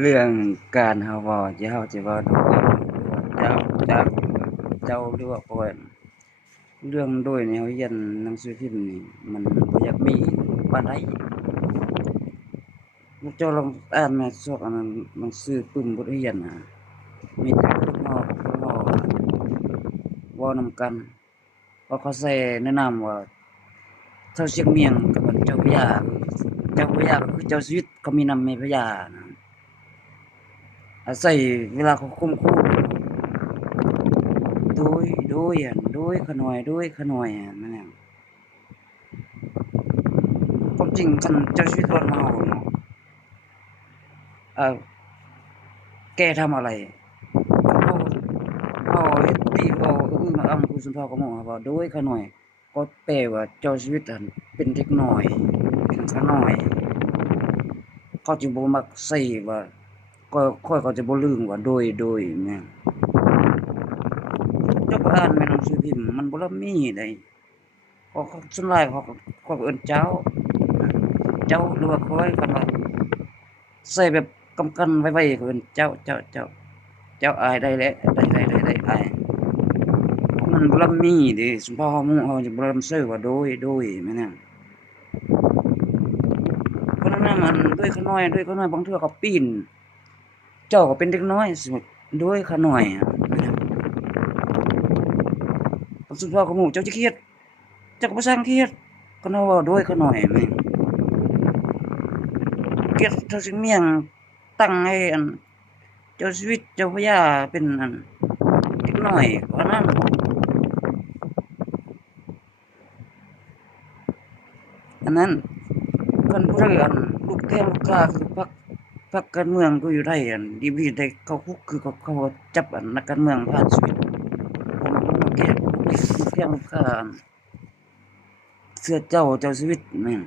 เรื่องการเฮาเว้าที่เฮาสิเว้าดูเจ้าจากเจ้าหรือว่าพ่นเรื่องโดยนี่เฮาเรียนหนังสือพิมพ์นี่มันบ่อยากมีปานใดพวกเจ้าลองอ่านแม่ซอกอันนั้นหนังสือปึ้มบทเรียนน่ะมีแต่คนเว้าคนเว้าเว้านำกันเพราะเขาใส่แนะนำว่าเจ้าเชียงเมียงกับเจ้าพระยาเจ้าพระยาก็คือเจ้าชีวิตเขามีนำแม่พระยานะอาศัยเวลาเขาข่มขู่ โดยขะหน่อยโดยขะหน่อยอะนั่นแหละความจริงคันเจ้าชีวิตรอดมาเฮาเนาะเอ่อแกทำอะไรคันเฮาเฮ็ดดีเว้าอื้ออึงกูสุนทรก็มองว่าโดยขะหน่อยก็แปลว่าเจ้าชีวิตหั้นเป็นเด็กน้อยเป็นขะน้อยเขาจึงบ่มักใช้ว่าก็ค่อยเขาจะบ่ลืมว่าโดยแม่นเจ้าก็อ่านแม่นหนังสือพิมพ์มันบ่ละมีได้เขาส่วนหลายเขาก็เอิ้นเจ้าเจ้าหรือว่าข้อยคันว่า ใส่แบบกำกันไว้ๆก็เอิ้นเจ้าอายได้แล้วได้อายมันบ่ลำมีเด้ซุมเผ่าเฮาหมู่เฮาจะบ่ลำใช้ว่าโดยแม่นยังเพราะนำอันโดยขาน้อยบางเทื่อก็ปีนเจ้าก็เป็นเด็กน้อยสมมุติโดยขาน้อยอะแม่นยังซุมเผ่าก็หมู่เจ้าจะเครียดเจ้าก็บ่ซังเครียดคันเฮาเว้าโดยขาน้อยแม่นเกียรติเท่าสิเมี่ยงตั้งให้อันเจ้าชีวิตเจ้าพระยาเป็นอันเด็กน้อยกว่านั้นอันนั้น เพิ่นผู้ใดอันลูกแข้งลูกขาคือพรรคการเมืองก็อยู่ได้อันดีๆได้เข้าคุกคือเขาจับอันนักการเมืองผ่านชีวิตบ่มาแก้ลูกแข้งลูกขาอันเชื่อเจ้าชีวิตแม่น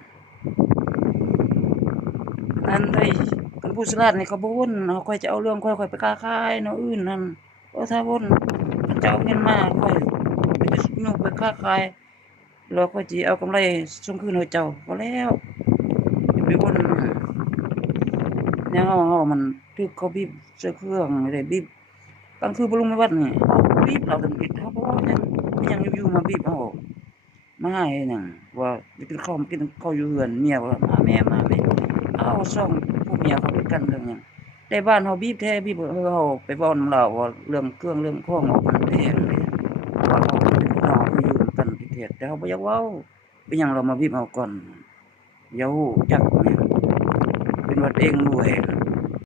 อันใดคันผู้ฉลาดนี่เขาบ่วนเขาค่อยจะเอาเรื่องค่อยๆไปค้าขายแนวอื่นนั่นถ้าวนคันเจ้าเอาเงินมาค่อยไปยุไปค้าขายแล้วค่อยสิเอากำไรส่งคืนให้เจ้าพอแล้วอย่าไปวน แนวเฮามันถูกเขาบีบใส่เครื่องไม่ได้บีบกลางคืนบ่ลงไปวัดนี่เฮาก็บีบเราทันทีเฮาบ่ว่าหยังอิหยังอยู่ๆมาบีบเฮามาให้หยังว่าไปกินข้าวอยู่เรือนเมียว่ามาแม่อ้าวสองผัวเมียเขาไปกันเรื่องหยังแต่บ้านเฮาบีบแท้บีบเฮาไปเว้านำเลาว่าเรื่องเครื่องเรื่องของมันแพงเลยว่าเขาเป็นพี่น้องเขาอยู่กันพิเทศแต่เฮาบ่อยากเว้าเป็นหยังเรามาบีบเฮาก่อนอย่าฮู้จักแม่นเป็นว่าตัวเองรวย